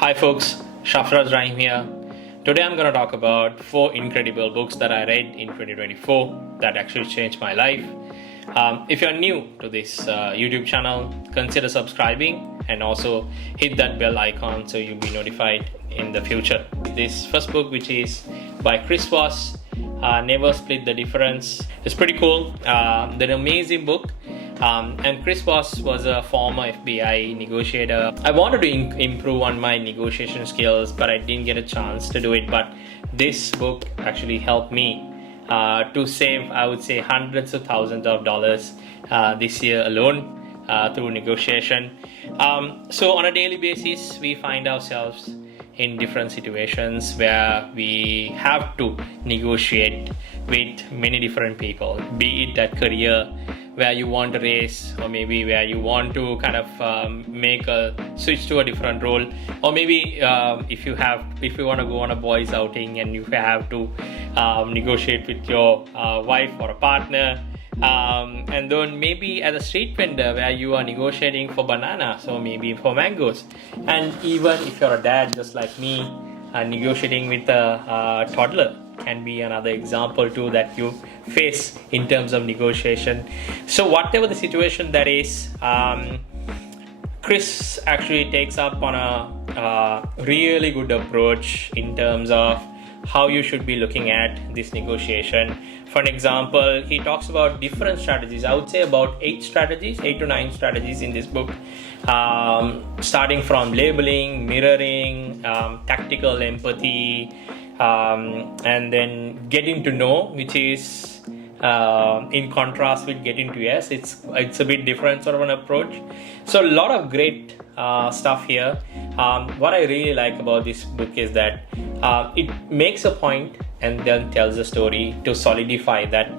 Hi folks, Shafraz Rahim here. Today I'm going to talk about 4 incredible books that I read in 2024 that actually changed my life. If you're new to this YouTube channel, consider subscribing and also hit that bell icon so you'll be notified in the future. This first book, which is by Chris Voss, Never Split the Difference. It's pretty cool. An amazing book. And Chris Voss was a former FBI negotiator. I wanted to improve on my negotiation skills, but I didn't get a chance to do it. But this book actually helped me to save, I would say, hundreds of thousands of dollars this year alone through negotiation. So on a daily basis, we find ourselves in different situations where we have to negotiate with many different people, be it that career where you want to raise, or maybe where you want to kind of make a switch to a different role, or maybe if you want to go on a boys outing and you have to negotiate with your wife or a partner, and then maybe at a street vendor where you are negotiating for bananas or maybe for mangoes, and even if you're a dad just like me, negotiating with a toddler can be another example too that you face in terms of negotiation. So whatever the situation that is, Chris actually takes up on a really good approach in terms of how you should be looking at this negotiation. For an example, he talks about different strategies. I would say about 8 to 9 strategies in this book, starting from labeling, mirroring, tactical empathy, and then getting to know, which is in contrast with getting to yes. It's a bit different sort of an approach. So a lot of great stuff here. What I really like about this book is that it makes a point and then tells a story to solidify that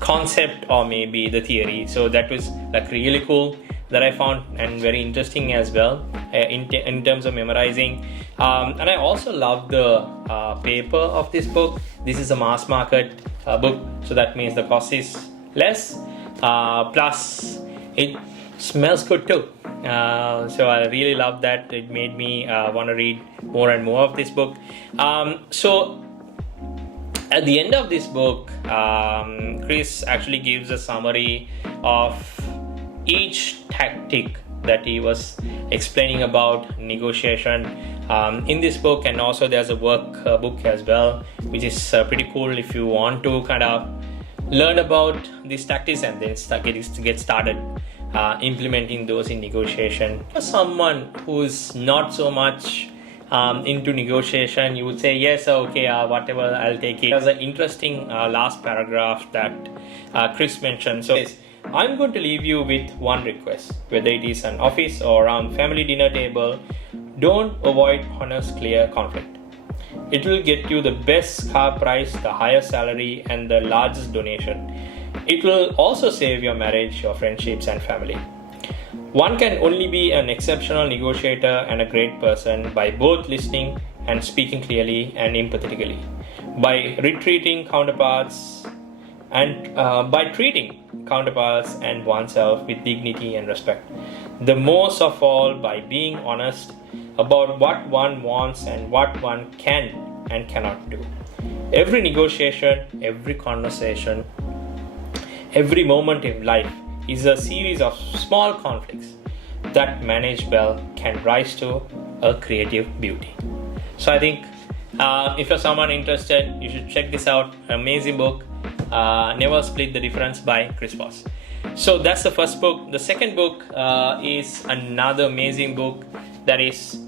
concept or maybe the theory. So that was like really cool that I found, and very interesting as well in terms of memorizing. And I also love the paper of this book. This is a mass market book, so that means the cost is less, plus it smells good too. So I really love that. It made me want to read more and more of this book. So at the end of this book, Chris actually gives a summary of each tactic that he was explaining about negotiation in this book. And also there's a workbook as well, which is pretty cool if you want to kind of learn about these tactics and then get started implementing those in negotiation. For someone who's not so much into negotiation, you would say yes, okay, whatever, I'll take it. There's an interesting last paragraph that Chris mentioned. So I'm going to leave you with one request, whether it is an office or around family dinner table. Don't avoid honest, clear conflict. It will get you the best car price, the highest salary, and the largest donation. It will also save your marriage, your friendships, and family. One can only be an exceptional negotiator and a great person by both listening and speaking clearly and empathetically, by treating counterparts and oneself with dignity and respect. The most of all, by being honest about what one wants and what one can and cannot do. Every negotiation, every conversation, every moment in life is a series of small conflicts that, managed well, can rise to a creative beauty. So I think if you're someone interested, you should check this out. Amazing book, Never Split the Difference by Chris Voss. So that's the first book. The second book is another amazing book, that is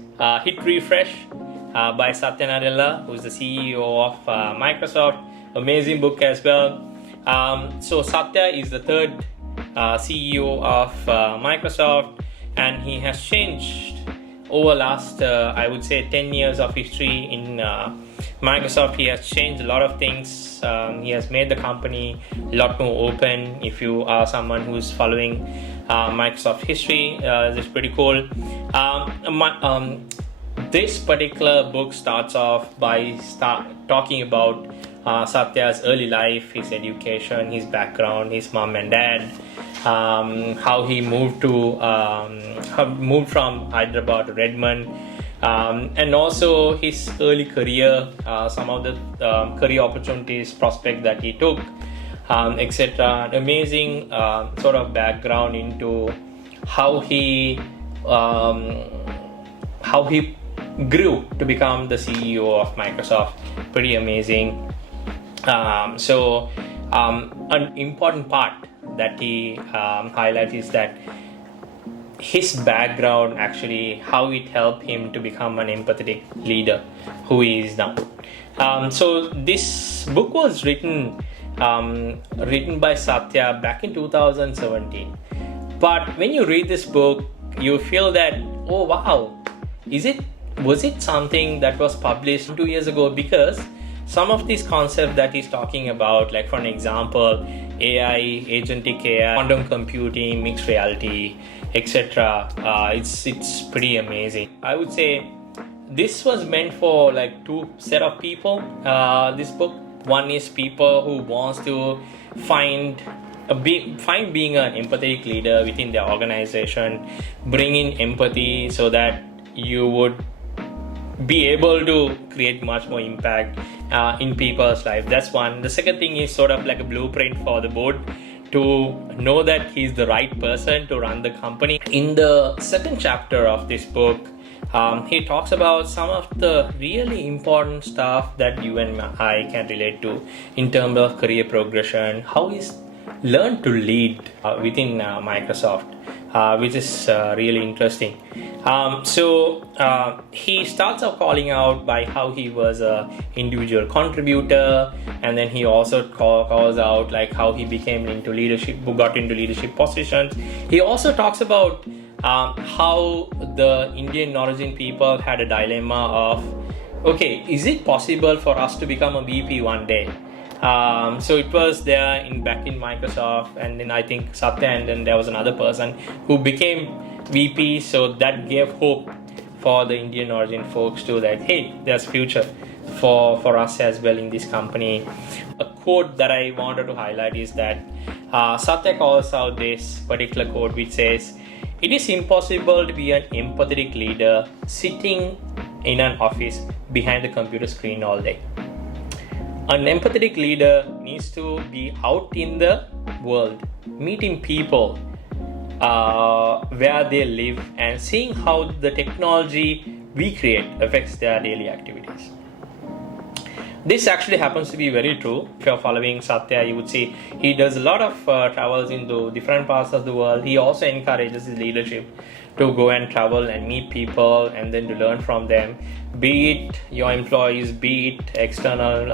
Hit Refresh by Satya Nadella, who is the CEO of Microsoft. Amazing book as well. So Satya is the third CEO of Microsoft, and he has changed over last I would say 10 years of history in Microsoft. He has changed a lot of things. He has made the company a lot more open. If you are someone who is following Microsoft history, it's pretty cool. This particular book starts off by talking about Satya's early life, his education, his background, his mom and dad, how he moved from Hyderabad to Redmond, and also his early career, some of the career opportunities, prospect that he took, etc. Amazing sort of background into how he grew to become the CEO of Microsoft. Pretty amazing. An important part that he highlights is that his background, actually how it helped him to become an empathetic leader who he is now. So this book was written by Satya back in 2017. But when you read this book, you feel that, oh wow, was it something that was published 2 years ago? Because some of these concepts that he's talking about, like for an example, AI, agentic AI, quantum computing, mixed reality, etc. It's pretty amazing. I would say this was meant for like two set of people. This book, one is people who wants to find being an empathetic leader within their organization, bring in empathy so that you would be able to create much more impact in people's life. That's one. The second thing is sort of like a blueprint for the board to know that he's the right person to run the company. In the second chapter of this book, he talks about some of the really important stuff that you and I can relate to in terms of career progression, how he's learned to lead within Microsoft, which is really interesting. He starts off calling out by how he was an individual contributor, and then he also calls out like how he became into leadership, got into leadership positions. He also talks about how the Indian origin people had a dilemma of, okay, is it possible for us to become a VP one day? So it was there back in Microsoft, and then I think Satya, and then there was another person who became VP. So that gave hope for the Indian origin folks too, that hey, there's future for us as well in this company. A quote that I wanted to highlight is that Satya calls out this particular quote, which says, "It is impossible to be an empathetic leader sitting in an office behind the computer screen all day. An empathetic leader needs to be out in the world, meeting people where they live and seeing how the technology we create affects their daily activities." This actually happens to be very true. If you're following Satya, you would see he does a lot of travels into different parts of the world. He also encourages his leadership to go and travel and meet people and then to learn from them, be it your employees, be it external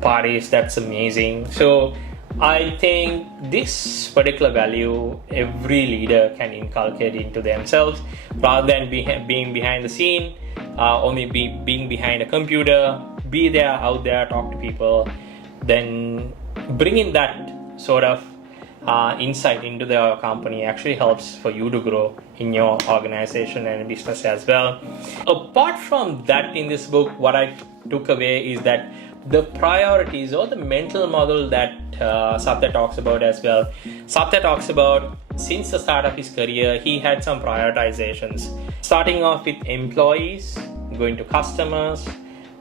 parties. That's amazing. So I think this particular value every leader can inculcate into themselves rather than being behind the scene, or maybe being behind a computer. Be there, out there, talk to people, then bring in that sort of insight into the company actually helps for you to grow in your organization and business as well. Apart from that, in this book, what I took away is that the priorities or the mental model that Satya talks about as well. Satya talks about since the start of his career, he had some prioritizations, starting off with employees, going to customers,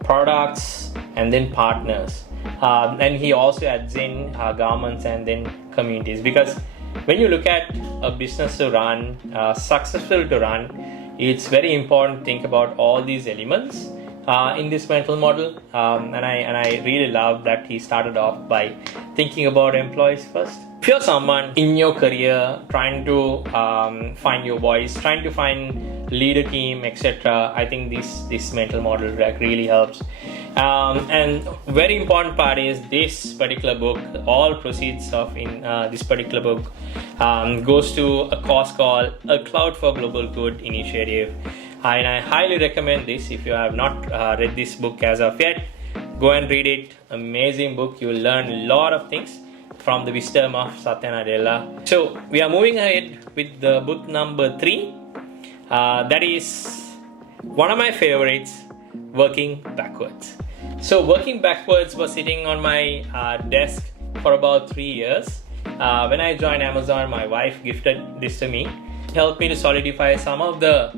products, and then partners. And he also adds in governments and then communities, because when you look at a business to run, successful to run, it's very important to think about all these elements in this mental model. And I really love that he started off by thinking about employees first. If you're someone in your career trying to find your voice, trying to find lead a team, etc., I think this mental model really helps. And very important part is this particular book, all proceeds of in this particular book goes to a cause called A Cloud for Global Good initiative. And I highly recommend this. If you have not read this book as of yet, go and read it. Amazing book. You will learn a lot of things from the wisdom of Satya Nadella. So we are moving ahead with the book number 3. That is one of my favorites, Working Backwards. So Working Backwards was sitting on my desk for about 3 years, when I joined Amazon, my wife gifted this to me. It helped me to solidify some of the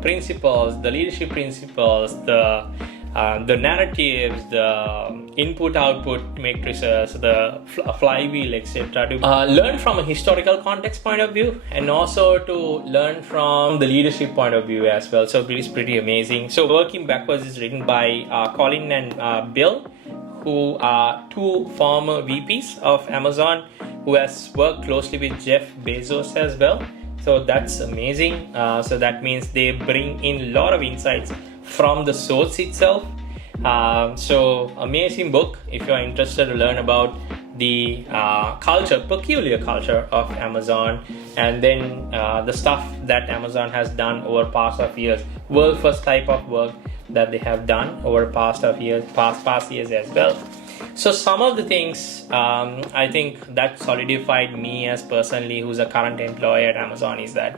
principles, the leadership principles, the narratives, the input-output matrices, the flywheel, etc. To learn from a historical context point of view, and also to learn from the leadership point of view as well. So it's pretty amazing. So Working Backwards is written by Colin and Bill, who are two former VPs of Amazon, who has worked closely with Jeff Bezos as well. So that's amazing. So that means they bring in a lot of insights from the source itself. So amazing book if you are interested to learn about the peculiar culture of Amazon, and then the stuff that Amazon has done over past of years, world first type of work that they have done over past years as well. So some of the things I think that solidified me as personally who's a current employee at Amazon is that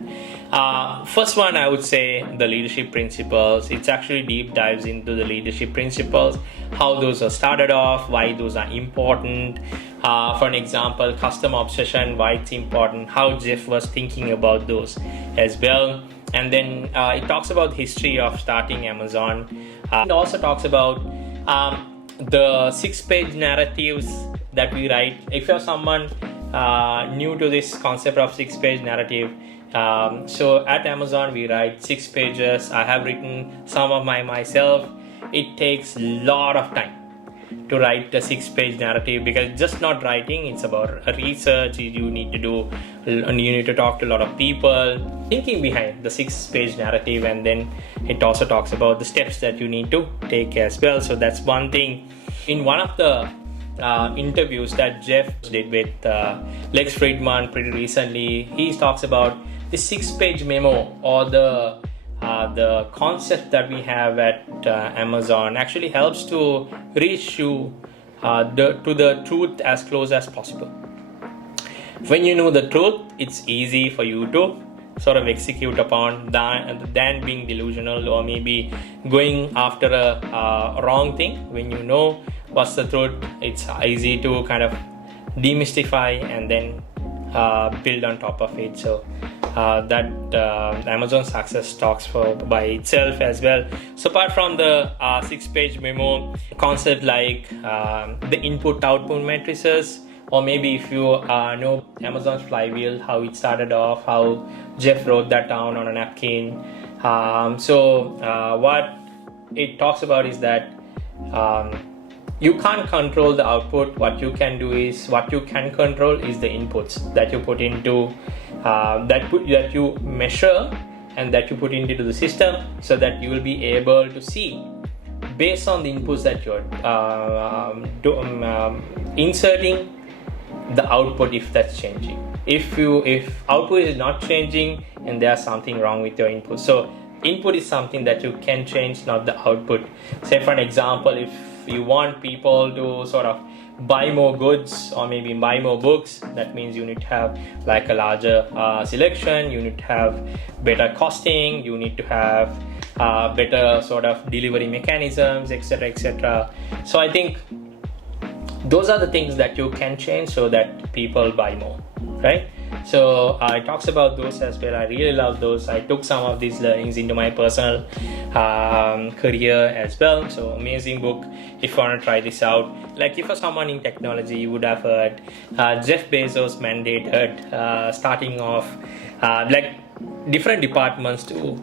first one, I would say the leadership principles. It's actually deep dives into the leadership principles, how those are started off, why those are important. For an example, customer obsession, why it's important, how Jeff was thinking about those as well. And then it talks about history of starting Amazon. It also talks about the 6-page narratives that we write. If you're someone new to this concept of 6-page narrative, so at Amazon we write 6 pages. I have written some of myself. It takes a lot of time to write a 6-page narrative, because it's just not writing, it's about research you need to do, and you need to talk to a lot of people, thinking behind the 6-page narrative. And then it also talks about the steps that you need to take as well. So that's one thing. In one of the interviews that Jeff did with Lex Friedman pretty recently, he talks about the 6-page memo, or the concept that we have at Amazon actually helps to reach you to the truth as close as possible. When you know the truth, it's easy for you to sort of execute upon than being delusional or maybe going after a wrong thing. When you know what's the truth, it's easy to kind of demystify and then build on top of it. So that Amazon success talks for by itself as well. So apart from the 6-page memo concept, like the input-output matrices, or maybe if you know Amazon's flywheel, how it started off, how Jeff wrote that down on a napkin. What it talks about is that you can't control the output. What you can control is the inputs that you put into that you measure and that you put into the system, so that you will be able to see based on the inputs that you're inserting the output, if that's changing. If output is not changing, and there's something wrong with your input. So input is something that you can change, not the output. Say for an example, if you want people to sort of buy more goods or maybe buy more books, that means you need to have like a larger selection, you need to have better costing, you need to have better sort of delivery mechanisms, etc. So I think those are the things that you can change so that people buy more, right? So it talks about those as well. I really love those. I took some of these learnings into my personal career as well. So amazing book if you want to try this out. Like if you're someone in technology, you would have heard Jeff Bezos mandated starting off like different departments to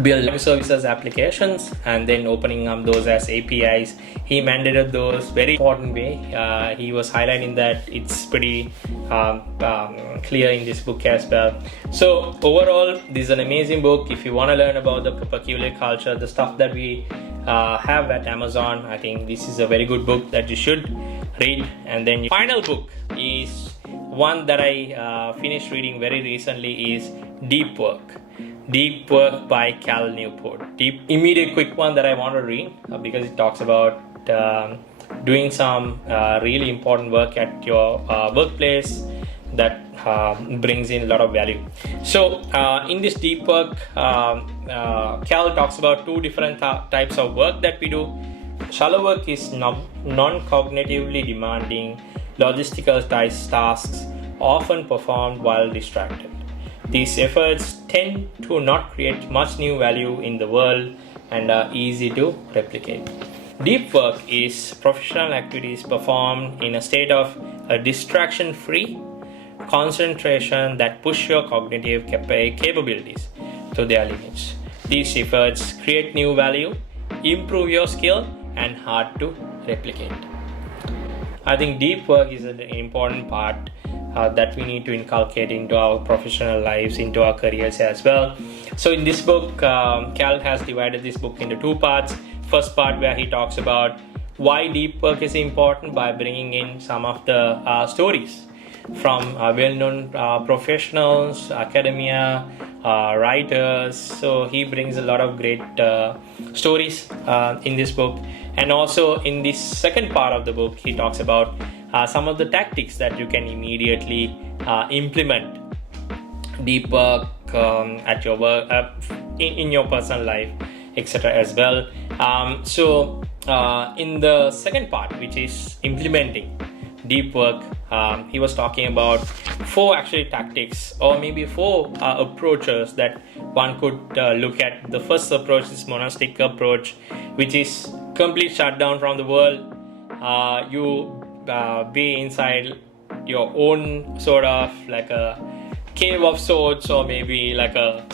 build services applications and then opening up those as APIs. He mandated those very important way. He was highlighting that. It's pretty clear in this book as well. So overall, this is an amazing book. If you want to learn about the peculiar culture, the stuff that we have at Amazon, I think this is a very good book that you should read. And then final book is one that I finished reading very recently, is Deep Work by Cal Newport. Immediate quick one that I want to read because it talks about doing some really important work at your workplace that brings in a lot of value. So in this Deep Work, Cal talks about two different types of work that we do. Shallow work is non-cognitively demanding, logistical tasks often performed while distracted. These efforts tend to not create much new value in the world and are easy to replicate. Deep work is professional activities performed in a state of distraction-free concentration that push your cognitive capabilities to their limits. These efforts create new value, improve your skill, and hard to replicate. I think deep work is an important part that we need to inculcate into our professional lives, into our careers as well. So in this book, Cal has divided this book into two parts. First part where he talks about why deep work is important by bringing in some of the stories from well-known professionals, academia, writers. So he brings a lot of great stories in this book. And also in this second part of the book, he talks about some of the tactics that you can immediately implement deep work at your work, in your personal life, etc. as well. So in the second part, which is implementing deep work, he was talking about four actually tactics, or maybe four approaches that one could look at. The first approach is monastic approach, which is complete shutdown from the world. You be inside your own sort of like a cave of sorts, or maybe like a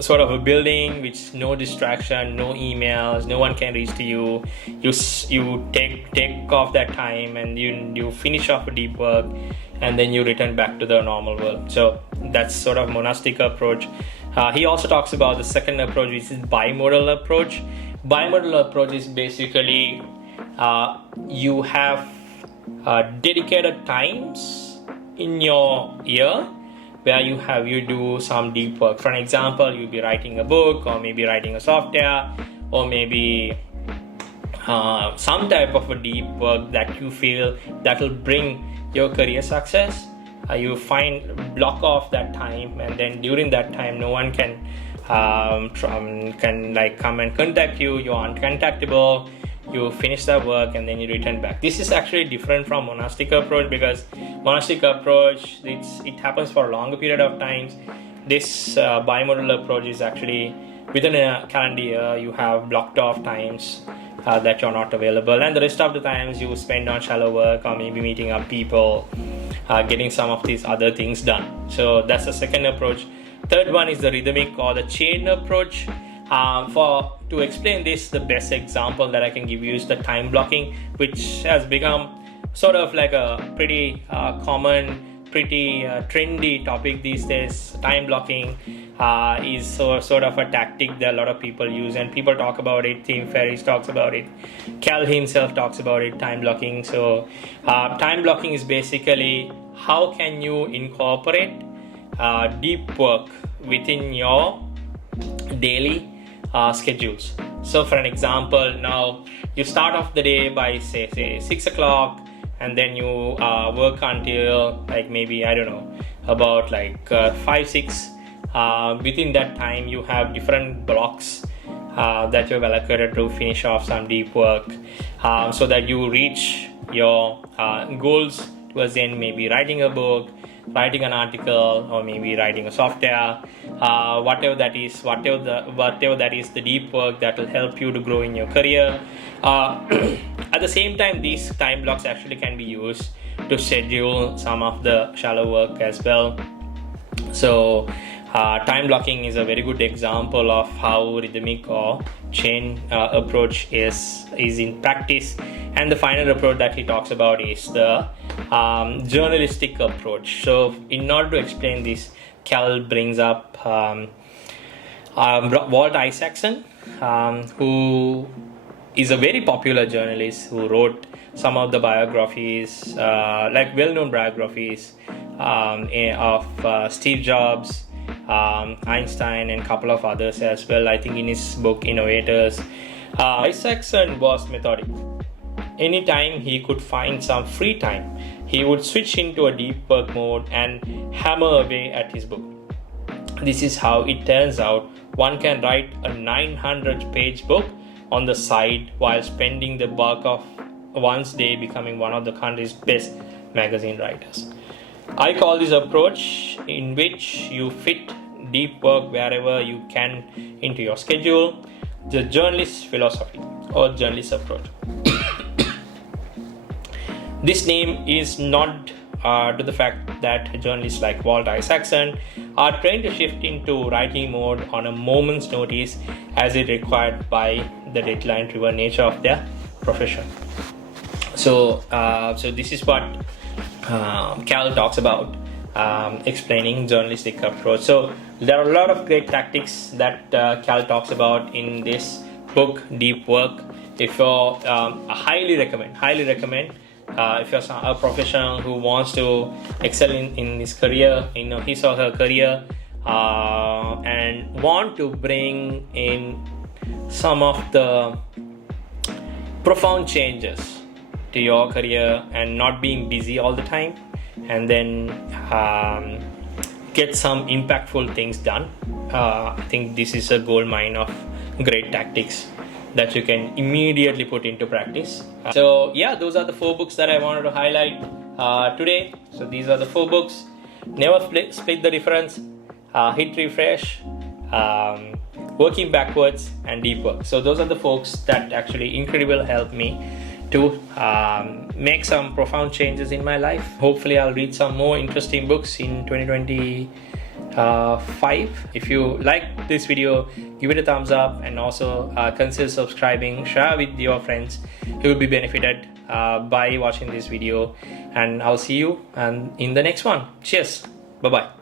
sort of a building which no distraction, no emails, no one can reach to you. You take off that time and you finish off a deep work, and then you return back to the normal world. So that's sort of monastic approach. He also talks about the second approach, which is bimodal approach. Bimodal approach is basically you have dedicated times in your year where you do some deep work. For an example, you'll be writing a book, or maybe writing a software, or maybe some type of a deep work that you feel that will bring your career success. You block off that time, and then during that time no one can come and contact you. You're uncontactable. You finish that work and then you return back. This is actually different from monastic approach, because monastic approach, it happens for a longer period of time. This bimodal approach is actually within a calendar year. You have blocked off times that you're not available, and the rest of the times you spend on shallow work, or maybe meeting up people, getting some of these other things done. So that's the second approach. Third one is the rhythmic or the chain approach. To explain this, the best example that I can give you is the time blocking, which has become sort of like a pretty common, pretty trendy topic these days. Time blocking is sort of a tactic that a lot of people use, and people talk about it. Tim Ferriss talks about it. Cal himself talks about it, time blocking. So time blocking is basically how can you incorporate deep work within your daily schedules. So for an example, now you start off the day by say 6 o'clock, and then you work until like maybe about 5-6. Within that time you have different blocks that you have allocated to finish off some deep work, so that you reach your goals towards the end, maybe writing a book, writing an article, or maybe writing a software, whatever that is the deep work that will help you to grow in your career. At the same time, these time blocks actually can be used to schedule some of the shallow work as well. So time blocking is a very good example of how rhythmic or chain approach is in practice. And the final approach that he talks about is the journalistic approach. So in order to explain this, Cal brings up Walt Isaacson, who is a very popular journalist who wrote some of the biographies, well-known biographies of Steve Jobs, Einstein, and a couple of others as well. I think in his book Innovators, Isaacson was methodical. Anytime he could find some free time, he would switch into a deep work mode and hammer away at his book. This is how it turns out one can write a 900-page book on the side while spending the bulk of once day becoming one of the country's best magazine writers. I call this approach in which you fit deep work wherever you can into your schedule, the journalist philosophy or journalist approach. This name is not to the fact that journalists like Walt Isaacson are trained to shift into writing mode on a moment's notice as is required by the deadline-driven nature of their profession. So this is what Cal talks about explaining journalistic approach. So there are a lot of great tactics that Cal talks about in this book, Deep Work. If you're I highly recommend if you're a professional who wants to excel in his career, in his or her career, and want to bring in some of the profound changes to your career and not being busy all the time, and then get some impactful things done. I think this is a gold mine of great tactics that you can immediately put into practice. So yeah, those are the 4 books that I wanted to highlight today. So these are the 4 books. Never split the difference, hit refresh, working backwards, and deep work. So those are the folks that actually incredibly helped me to make some profound changes in my life. Hopefully I'll read some more interesting books in 2025. If you like this video, give it a thumbs up, and also consider subscribing, share with your friends who will be benefited by watching this video, and I'll see you in the next one. Cheers. Bye bye.